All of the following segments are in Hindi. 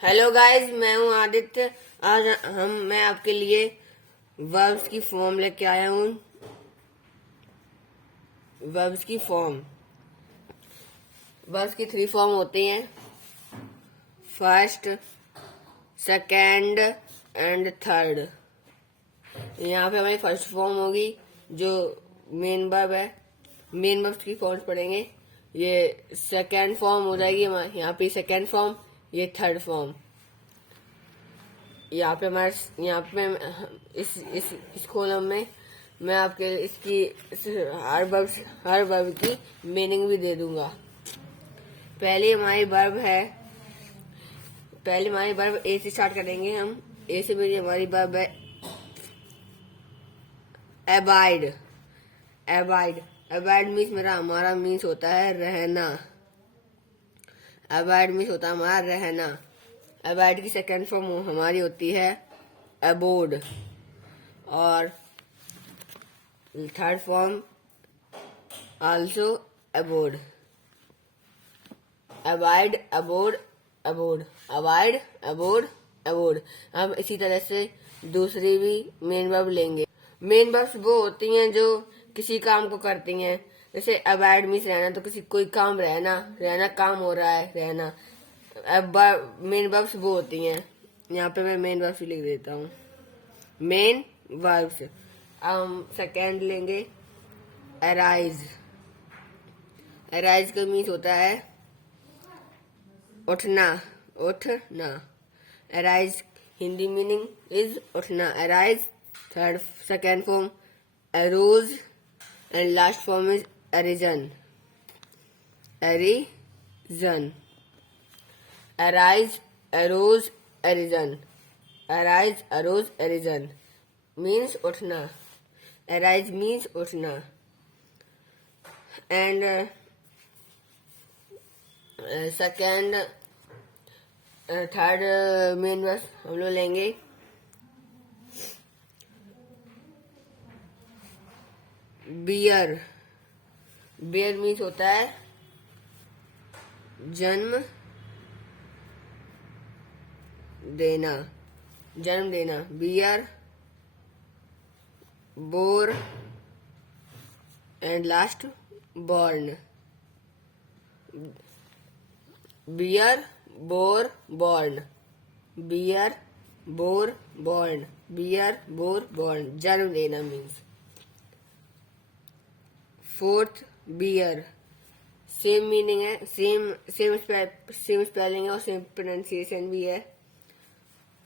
हेलो गाइस, मैं हूं आदित्य। आज मैं आपके लिए वर्ब्स की फॉर्म लेके आया हूं। वर्ब्स की फॉर्म, वर्ब्स की 3 फॉर्म होती हैं, फर्स्ट, सेकंड एंड थर्ड। यहाँ पे हमारी फर्स्ट फॉर्म होगी जो मेन वर्ब है। मेन वर्ब्स की फॉर्म्स पढ़ेंगे। ये सेकंड फॉर्म हो जाएगी यहाँ पे सेकंड फॉर्म, ये थर्ड फॉर्म। यहाँ पे इस कॉलम में मैं आपके हर वर्ब की मीनिंग भी दे दूंगा। पहले हमारी वर्ब ए से स्टार्ट करेंगे हम। ए से मेरी हमारी वर्ब है अबाइड। अबाइड मीन्स हमारा मीन्स होता है रहना। अबाइड मीन्स होता है हमारा रहना। अबाइड की सेकंड फॉर्म हमारी होती है अबोर्ड, और third form also abode. Abide, abode, abode, abide, abode, abode. हम इसी तरह से दूसरी भी मेन वर्ब लेंगे। मेन वर्ब्स वो होती हैं जो किसी काम को करती हैं। जैसे अबाइड मीन्स रहना, तो किसी कोई काम रहना काम हो रहा है, रहना। अब मेन वर्ब्स वो होती हैं। यहाँ पे मैं मेन वर्ब्स लिख देता हूँ। मेन वर्ब्स हम सेकेंड लेंगे अराइज। अराइज का मीन्स होता है उठना, उठना। अराइज हिंदी मीनिंग इज उठना। Arise third second form arose and last form is arisen. Arisen, arise, arose, arisen. Arise, arose, arisen means उठना। Arise means उठना। And second, third main verb हम लोग लेंगे बियर। बियर मीन्स होता है जन्म देना, जन्म देना। Bear, bore and last born. Bear, bore, born. Bear, bore, born. Bear, bore, born, जन्म देना means. Fourth, bear same meaning है, सेम स्पेलिंग है और सेम प्रोनाउंसिएशन भी है।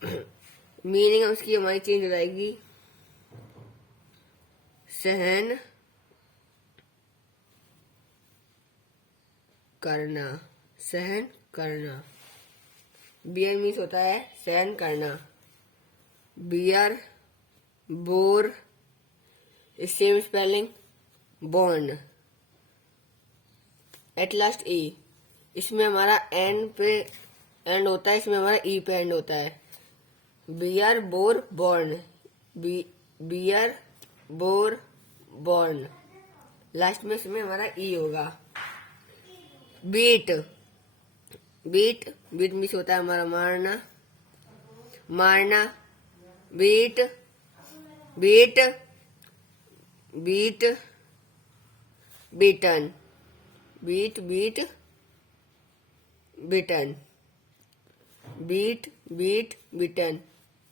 मीनिंग उसकी हमारी चेंज हो जाएगी। सहन करना, सहन करना। बियर मीन्स होता है सहन करना। Bear, bore, same spelling, born. At last e, इसमें हमारा एंड पे एंड होता है, इसमें हमारा ई पे एंड होता है। Bear, bore, born. Bear, bore, born, last में इसमें हमारा ई होगा। बीट, बीट मीन्स होता है हमारा मारना, मारना। Beat, beat, beat, beaten. Beat, beat, beaten. Beat, beat, beaten.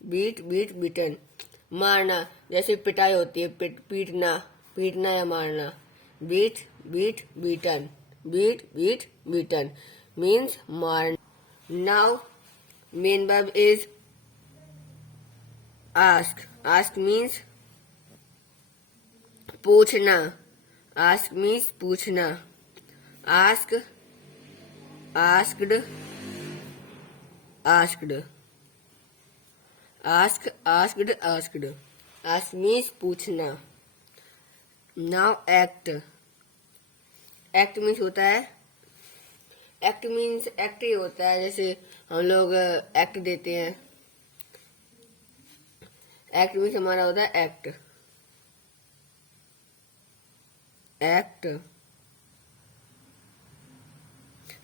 Beat, beat, beaten, मारना। जैसे पिटाई होती है, पीटना, पीटना या मारना। Beat, beat, beaten. Beat, beat, beaten means मारना। Now main verb is ask. Ask means पूछना। आस्क मीन्स पूछना। Ask, asked, asked. Ask, asked, asked. Ask means पूछना। Now act. Act means होता है, act means act ही होता है। जैसे हम लोग act देते हैं। act means हमारा होता है act. act,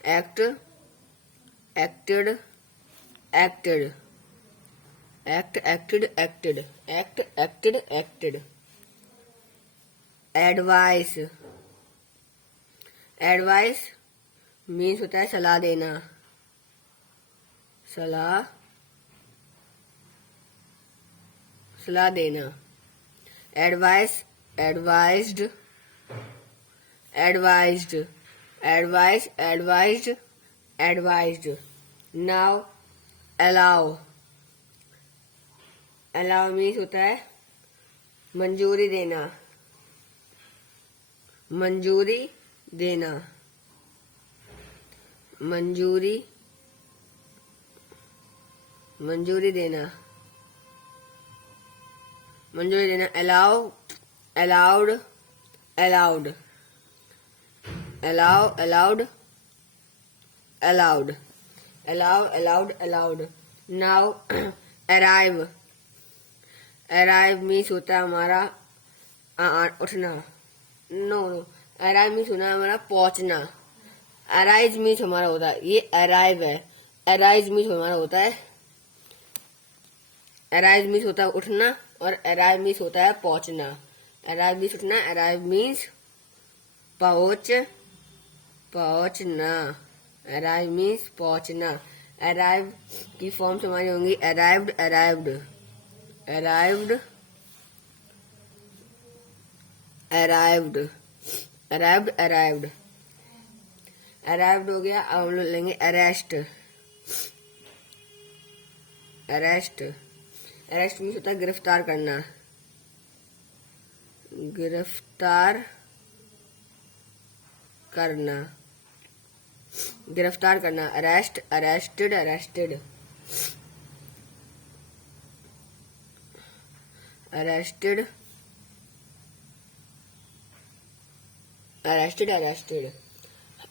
act, acted, acted, acted. Advice, means होता है सलाह देना, सलाह देना. Advice, advised, Now allow means होता है मंजूरी देना, मंजूरी देना. Allow, allowed. Now arrive means होता है हमारा उठना. नो arrive means होना हमारा पहुंचना. arise means हमारा होता है, ये arrive है. arise means हमारा होता है, arise means होता है उठना, और arrive means होता है पहुंचना. arrive means उठना, arrive means पहुंचना. arrive means पहुंचना. arrive की फॉर्म्स हमारी होंगी arrived, arrived हो गया. अब हम लोग लेंगे arrest मीन्स होता है गिरफ्तार करना, गिरफ्तार करना.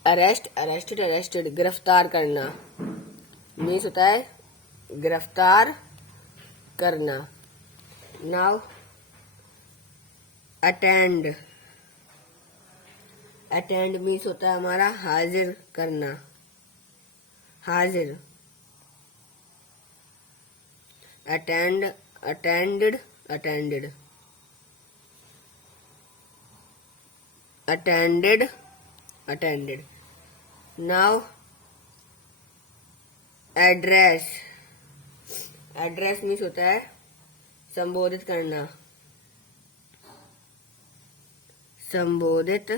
arrest, arrested, गिरफ्तार करना मीन्स होता है गिरफ्तार करना. नाउ अटेंड मीन्स होता है हमारा हाजिर करना, attended. Now address मीन्स होता है संबोधित करना, संबोधित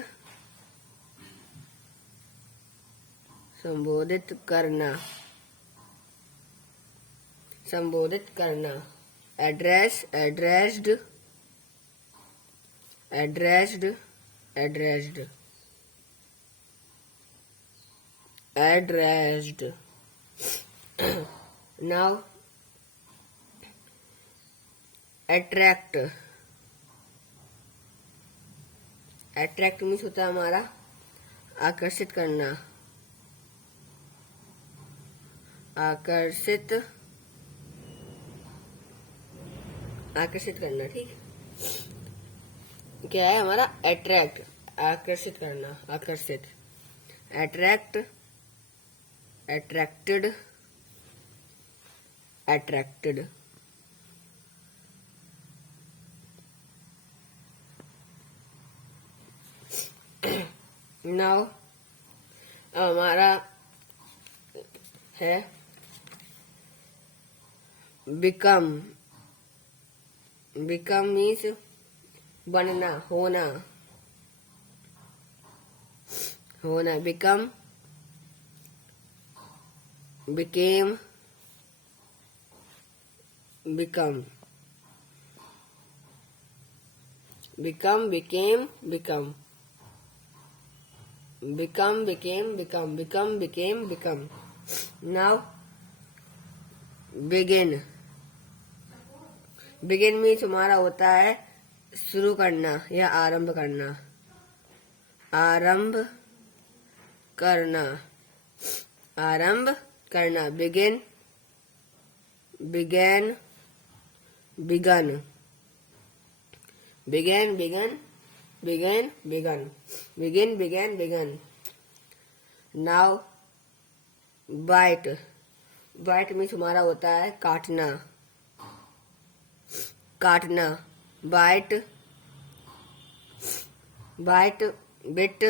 करना. address, addressed. Now attract means होता है हमारा आकर्षित करना, आकर्षित करना. ठीक, क्या है हमारा अट्रैक्ट, आकर्षित करना, अट्रैक्ट, अट्रैक्टेड. नाउ हमारा है बिकम मीन्स बनना, होना. Become, became, become. Become, became, become. Become, became, become. Become, became, become. Now, begin. Begin means हमारा होता है शुरू करना या आरंभ करना. आरंभ करना. Begin, began, begun. Began, began, began, begun. Begin, began, begun. Now, bite. Bite means हमारा होता है काटना, काटना। Bite, bite, bit,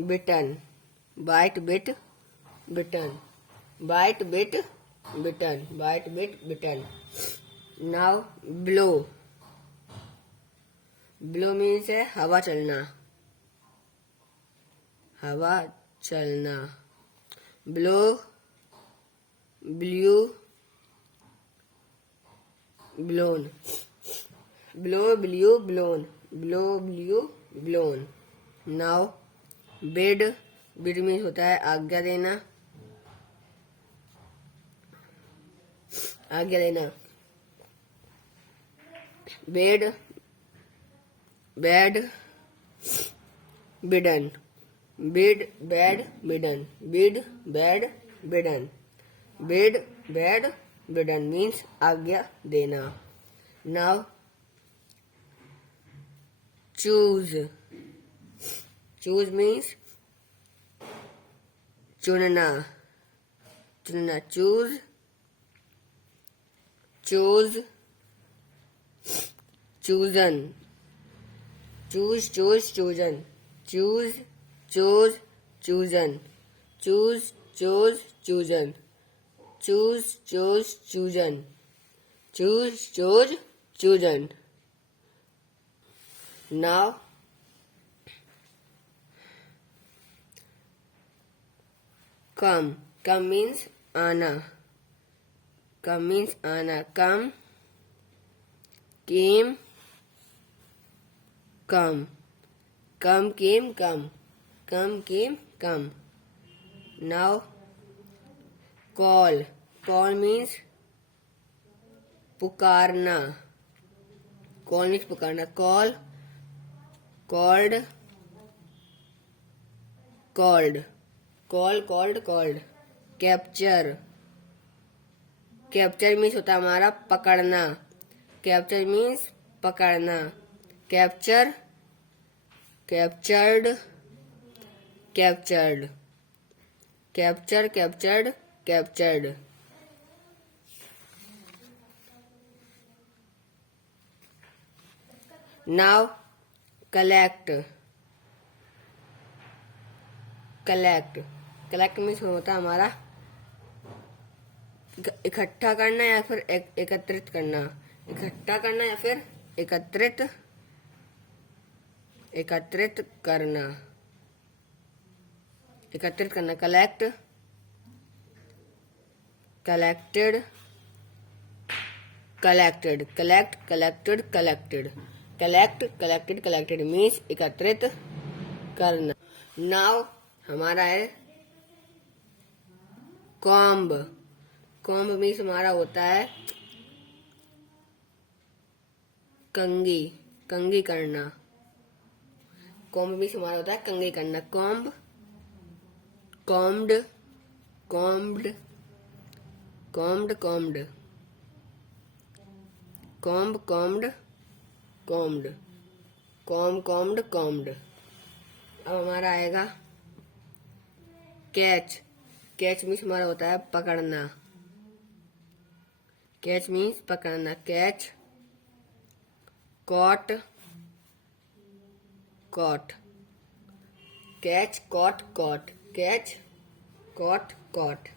bitten, bite, bit, bitten, bite, bit, bitten, bite, bit, bitten. Now blow, blow means है हवा चलना, हवा चलना। Blow, blew, blown, blow, blew, blown, blow, blew, blown. Now bid, bid means होता है आज्ञा देना, आज्ञा देना। Bade, bade, bidden, bid, bade, bidden, bid, bade, bidden, bid, bade, bidden means आज्ञा देना। नाउ चूज, चूज मीन्स चुनना, चुनना। Choose, choose, chosen, choose, choose, chosen, choose, choose, chosen, choose, choose, chosen, choose, choose, chosen, choose, choose, chosen. Now come, come means आना, कम मीन्स आना। Come, came, come, come, came, come, come, came, come. Now call, call means पुकारना, कॉल मीन्स पुकारना। Call, called, called, call, called, called. Capture, capture means होता है हमारा पकड़ना, कैप्चर मीन्स पकड़ना। Capture, captured, captured, capture, captured, captured. Now collect, collect, collect means होता है हमारा इकट्ठा करना या फिर एकत्रित करना, इकट्ठा करना या फिर एकत्रित, एकत्रित करना, एकत्रित करना। Collect, collected, collected, collect, collected, collected, collect, collected, collected means एकत्रित करना। नाउ हमारा है कॉम्ब, कॉम्ब मीन्स हमारा होता है कंघी, कंघी करना, कॉम्ब मीन्स हमारा होता है कंघी करना। Comb, combed, combed, combed, combed, comb, combed, combed, comb, combed, combed. अब हमारा आएगा कैच, कैच मीन्स हमारा होता है पकड़ना, कैच मीन्स पकड़ना। Catch, caught, caught, catch, caught, caught, catch, caught, caught,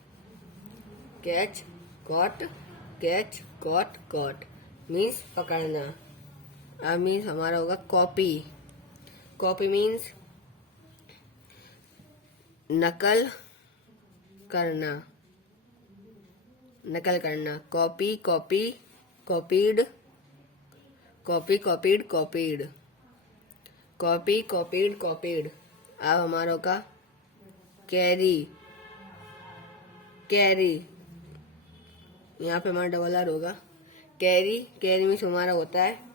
catch, caught, catch, caught, caught means पकड़ना। अब मीन्स हमारा होगा कॉपी, कॉपी मीन्स नकल करना, नकल करना। Copy, copy, copied, copy, copied, copied, copy, copied, copied. अब हमारा होगा कैरी, कैरी, यहाँ पे हमारा डबल आर होगा। कैरी, कैरी मीन्स हमारा होता है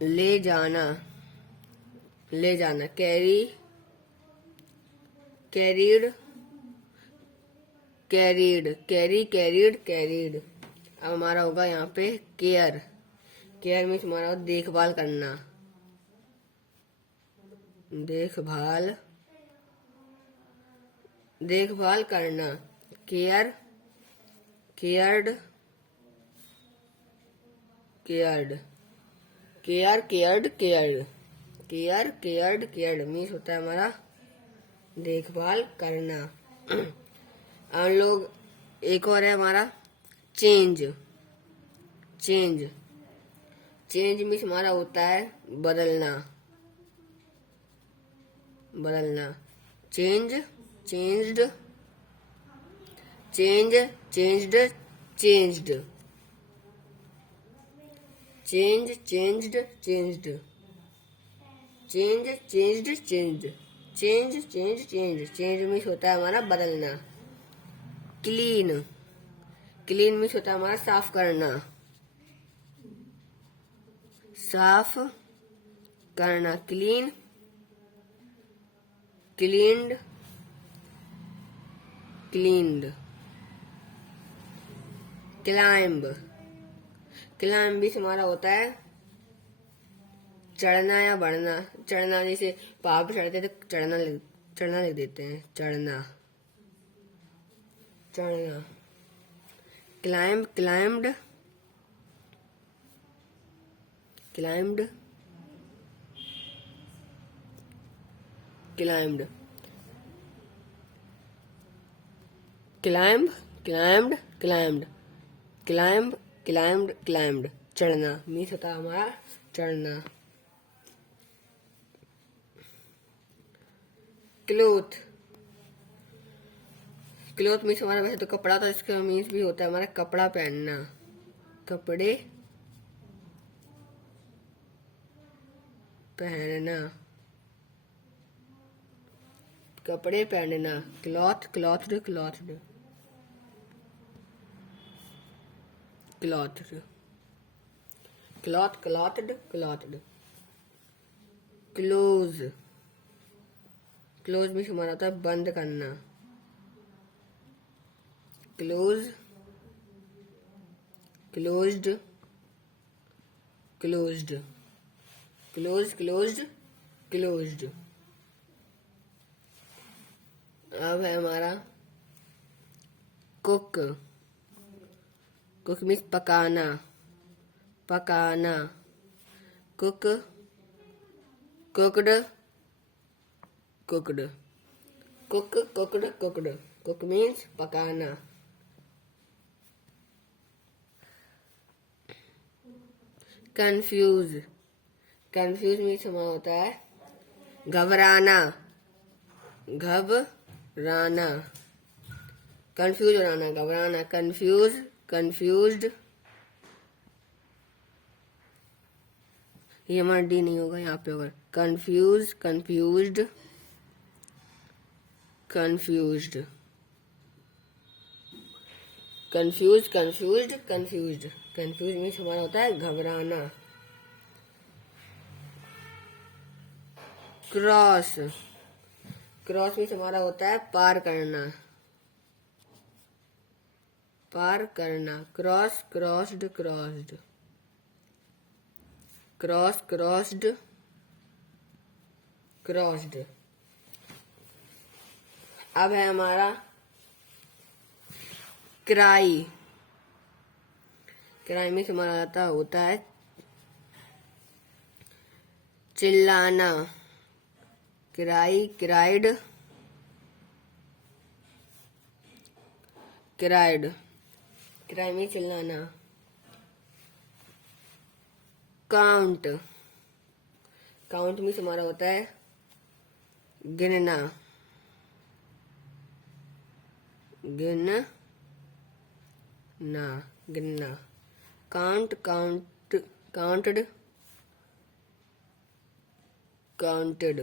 ले जाना, ले जाना। Carry, carried, carried, carry, carried, carried. अब हमारा होगा यहाँ पे केयर, केयर मीन्स हमारा देखभाल करना, देखभाल देखभाल करना, care, cared, cared, care, cared, cared, care, cared, cared means होता है हमारा देखभाल करना। हम लोग एक और है हमारा चेंज, चेंज, चेंज मीन्स हमारा होता है बदलना, बदलना, change, changed, change, changed, changed, change, changed, changed, change, changed, changed, change, change, change, change means होता है हमारा बदलना। क्लीन, क्लीन मीन्स होता है हमारा साफ करना, साफ करना, clean, cleaned, cleaned. Climb, climb भी हमारा होता है चढ़ना या बढ़ना, चढ़ना जैसे पहाड़ पे चढ़ते तो चढ़ना लिख देते हैं, चढ़ना, चढ़ना। Climb, climbed, climbed, climbed, climb, climbed, climbed, climb, climbed, climbed, चढ़ना मीन्स होता है हमारा चढ़ना। क्लोथ, क्लोथ मीन्स हमारा वैसे तो कपड़ा था, इसका मीन्स भी होता है हमारा कपड़ा पहनना, कपड़े पहनना, कपड़े पहनना। Clothe, clothed, clothed, clothe, clothe, clothed, clothed. Close, close means हमारा होता है बंद करना, close, closed, closed, close, closed, closed. अब है हमारा कुक, कुक मीन्स पकाना, पकाना, cook, cooked, cooked, cook, cooked, cooked, cook means पकाना। कंफ्यूज, कंफ्यूज मीन्स हमारा होता है घबराना, घबराना, कंफ्यूज होना, घबराना, कंफ्यूज, कंफ्यूज्ड। ये हमारा डी नहीं होगा, यहाँ पे होगा confuse, confused, confused, confuse, confused, confused. Confuse means हमारा होता है घबराना। क्रॉस, क्रॉस मीन्स हमारा होता है पार करना, पार करना, cross, crossed, crossed, cross, crossed, crossed. अब है हमारा क्राई, क्राई मीन्स हमारा आता होता है चिल्लाना, cry, cried, cried, cry means चिल्लाना। काउंट, काउंट मीन्स हमारा होता है गिनना, गिनना, गिनना। Count, count, counted, counted,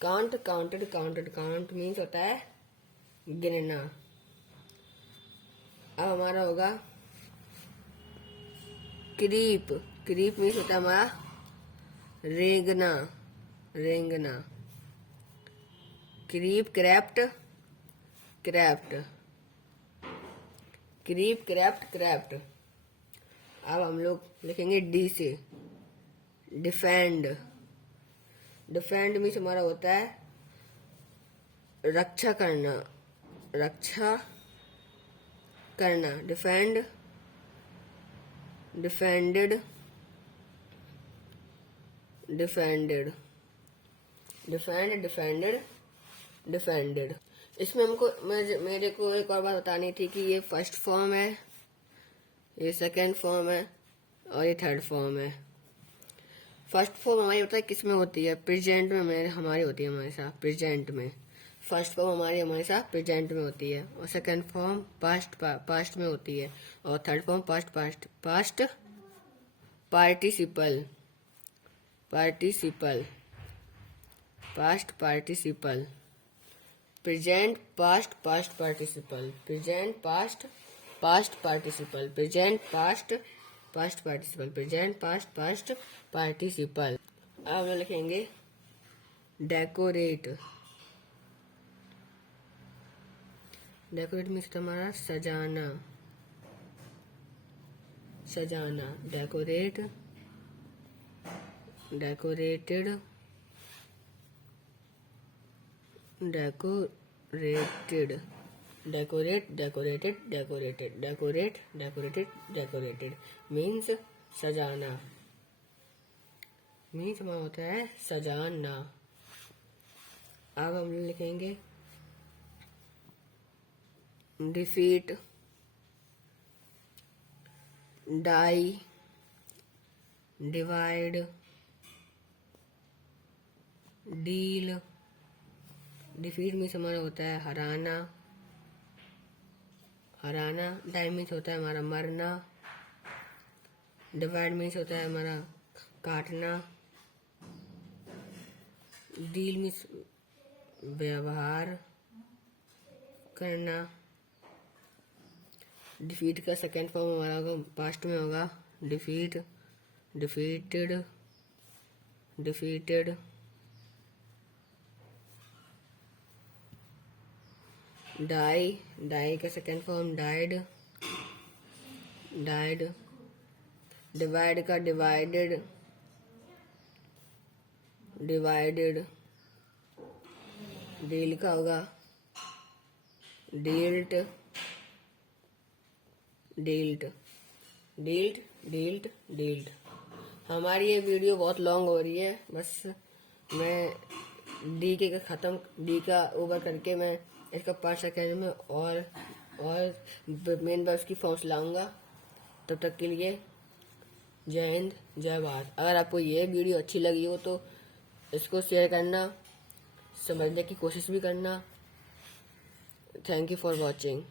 count, counted, counted. Count means होता है गिनना। अब हमारा होगा क्रीप, क्रीप मीन्स होता है हमारा रेंगना, रेंगना। Creep, crept, crept, creep, crept, crept. अब हम लोग लिखेंगे डी से डिफेंड, डिफेंड मीन्स हमारा होता है रक्षा करना, रक्षा करना, defend, defended, defended, defend, defended, defended. इसमें हमको मेरे को एक और बात बतानी थी कि ये फर्स्ट फॉर्म है, ये सेकंड फॉर्म है और ये थर्ड फॉर्म है। फर्स्ट फॉर्म हमारी होता है किस में होती है? प्रेजेंट में हमारी होती है हमारे साथ प्रेजेंट में। फर्स्ट फॉर्म हमारे साथ प्रेजेंट में होती है और सेकंड फॉर्म पास्ट में होती है और third form past participle, participle, past participle, present past past participle, present past past participle, present past past participle, present past past participle. अब हम लिखेंगे डेकोरेट। डेकोरेट मीन्स हमारा सजाना, सजाना, decorate, decorated, decorated, decorate, decorated, decorated, decorate, decorated, decorated means सजाना, मीन्स हमारा होता है सजाना। अब हम लिखेंगे defeat, die, divide, deal. Defeat means हमारा होता है हराना, हराना। डाई मीन्स होता है हमारा मरना। डिवाइड मीन्स होता है हमारा काटना। डील मीन्स व्यवहार करना। डिफीट का सेकेंड फॉर्म हमारा पास्ट में होगा defeat, defeated, defeated. Die, die का second form died, died. Divide का डिवाइडेड, डिवाइडेड। डील का होगा डील्ट, डील्ट, डील्ट, डील्ट, डील्ट। हमारी ये वीडियो बहुत लॉन्ग हो रही है, बस मैं डी का ओवर करके मैं इसका 5 सेकेंड में और मेन वर्ब्स की फॉर्म्स लाऊंगा। तब तक के लिए जय हिंद, जय भारत। अगर आपको ये वीडियो अच्छी लगी हो तो इसको शेयर करना, समझने की कोशिश भी करना। Thank you for watching.